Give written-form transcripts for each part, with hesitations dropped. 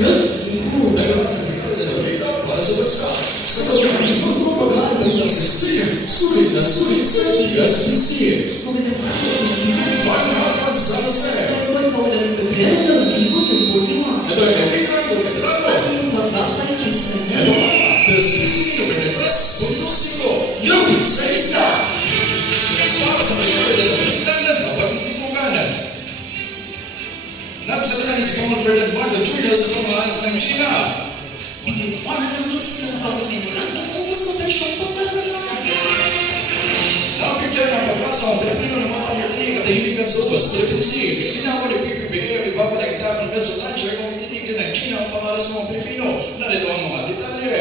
Nagkakabigay na balita para sa bansa. Sa pagkakabagaan ng ilang sisiya, sulit na sulit sa Tigas Pinsiye. Magandang araw, Panahapag sa Jose. Dahil po ikaw wala ng Pebrero, talagibot yung putima. Ito ay kapitan ng Petrano. At yung kakapay kaysa Ito niya. ang Terespisiyo 23.5 Lubid sa Isla. Para sa mga kapitan ng kapagtitukanan. Nagsalita si Paul Ferdinand Marcos Jr. sa pamahalas ng China. Biniform ng Rusia ng pag-memorandum ubos na operasyon pagkakaroon. Napigyan ng pag-asa ang Pilipino na mapanatili katahimikan sa West Philippine Sea. Inawa ni PBBM ipapanagitap ng missile launcher kung ititigil ng China ang pangalas ng mga Pilipino. Narito ang mga detalye.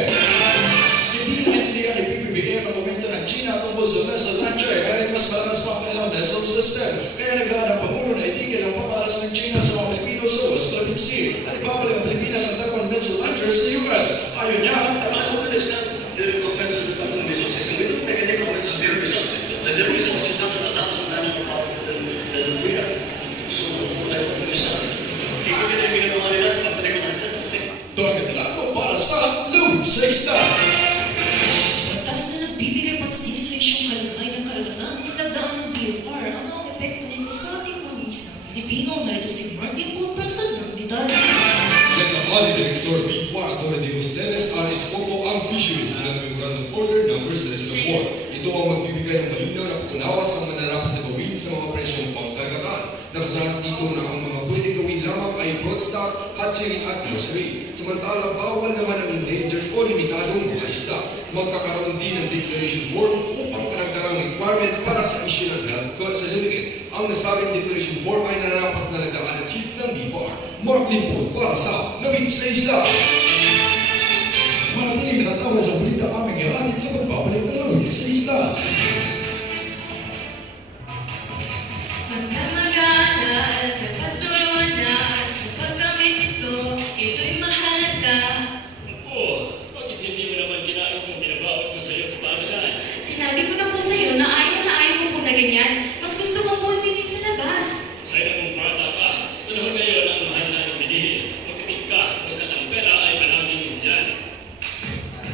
Hindi naintindihan ni PBBM ang komento ng China tungkol sa missile launcher kahit mas malakas pa ang kanilang missile system. Kaya naglaan ang Pangulo na itigil ang pangalas ng China sa mga Pilipino sa West Philippine Sea at ibabalik ang Pilipinas ang takong missile launcher sa US. Ayon niya, I don't understand the comments of the Tatung missile system. We don't make any comments on their missile systems. And their missile systems are 1,000 times more powerful than we are. So, I don't understand. Kaya kung yung ginagawa nila, papalikot nila. ito ang katalago para sa Lubid sa Isla. Batas na nagbibigay pansin sa isyong kalagay ng karagatan ng tagdaan ng BFR. Ano ang epekto nito sa ating mga isang Pilipino? Narito si Martin Wood para sa kanyang detalye. Nagkamali Director BIFA Torre de Costeles alis po ang fisheries bilang Memorandum Order No. 64. Ito ang magbibigay ng malinaw na patunawa sa mga narapat na gawin sa mga presyong pangkaragatan. Nakasalat dito na ang mga pwedeng gawin lamang ay broodstock, hatchery at nursery. Samantala, bawal naman ang endangered o limitadong mga isda. Magkakaroon din ng declaration form upang karagdagang requirement para sa issue ng health certificate. Ang nasabing declaration form ay nararapat na nagdaan ng chief ng BIFAR, Mark Limpon, para sa Lubid sa Isla. Manatiling nakatawa sa balita aming ihatid sa pagbabalik ng Lubid sa Isla. Magkamag-aral, nagpaturo na sa paggamit nito, ito'y mahalaga. Oo, bakit hindi mo naman kinain kung pinabawat ko sa iyo sa panalan? Sinabi ko na po sa iyo na ayaw ko po na ganyan. Mas gusto ko po umili sa labas. Ay nakong bata ka. Sa panahon ngayon, ang mahal na ng bilihin. Magtipid ka sapagkat ang pera ay palaging yun dyan.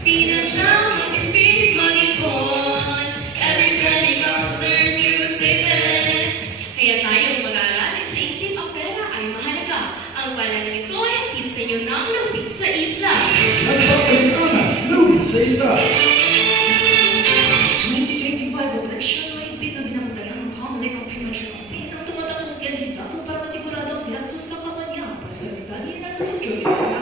Pinasyang mag-ipid, mag-ipon. Everybody must learn to save it. Kaya tayo mag-aaral sa isip ang pera ay mahalaga. Ang pala nito ay hatid sa inyo ng Lubid sa Isla. Nagbabalik na Lubid sa Isla. 2025 election may pinabinantayan ng Kamalik ang premature campaign ang tumatakong kandidato para masigurado ang gastos sa kampanya. Para sa detalye natin si Joey Sarah.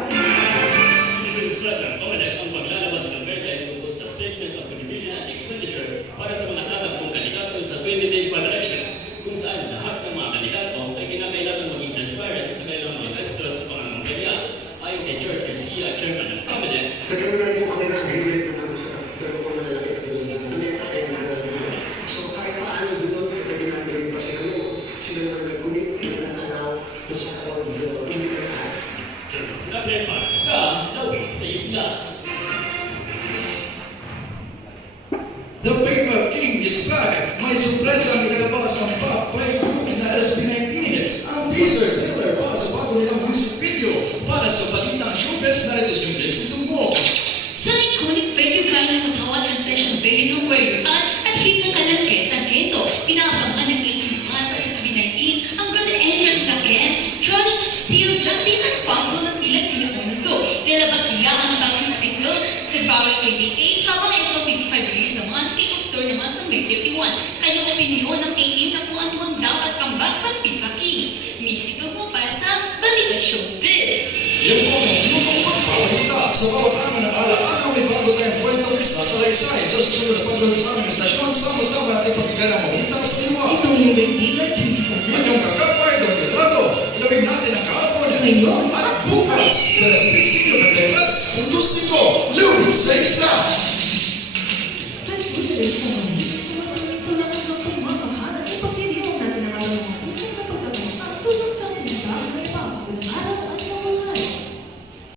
Ibinusan ng Comelec ang paglalabas ng guideline tungkol sa Statement of Contribution and Expenditure para sa mga tatakbong kandidato sa 2025 election, kung saan lahat ng mga kandidato ay kinakailangan maging transparent sa kanilang mga gasto sa pangangampanya. Ayon kay George Garcia, chairman ng Comelec, Nagkaroon po kami ng hearing na nato sa dalawa na lalaki at dalawa na so kahit paano doon, pwede namin pa sila na nag-commit na allow to support the political ads. sinabi para sa Lubid sa Isla. The Paper King is back. May sorpresa ang ilalabas ng Pop Play Group na SB19. Ang teaser trailer para sa bago nilang music video para sa balitang showbiz na ito si Blessing mo. Sa iconic venue gaya ng Ottawa Transition Venue where you're at hit ng Kanangket at Ghetto, pinaabangan ng 18 fans sa SB19 ang brother enters na Ken, Josh, Steele, Justin at Pablo na tila sinuon nito. Nilabas nila ang bagong single February 28 habang April 25 release naman, kick-off tour naman sa May 51. Kanyang opinyon ng 18 na kung ano ang dapat kambak sa Pika Kings. Music mo para sa Balita Showbiz. Yan po ang lumang pagpabalita. Sa bawat araw ng alaala, may bago tayong kwentong isa sa laysay. Sa susunod na paglalabas sa aming estasyon, sama-sama natin pagkikala ng balita sa iwa. Ito yung kaibigan, Princess At Annette. yung kakapay, Don Pelado, ilawin natin ang kahapon Ngayon, at bukas. Para sa Principio ng Negras, puntos nito, Lubid sa Isla. Patuloy sa mga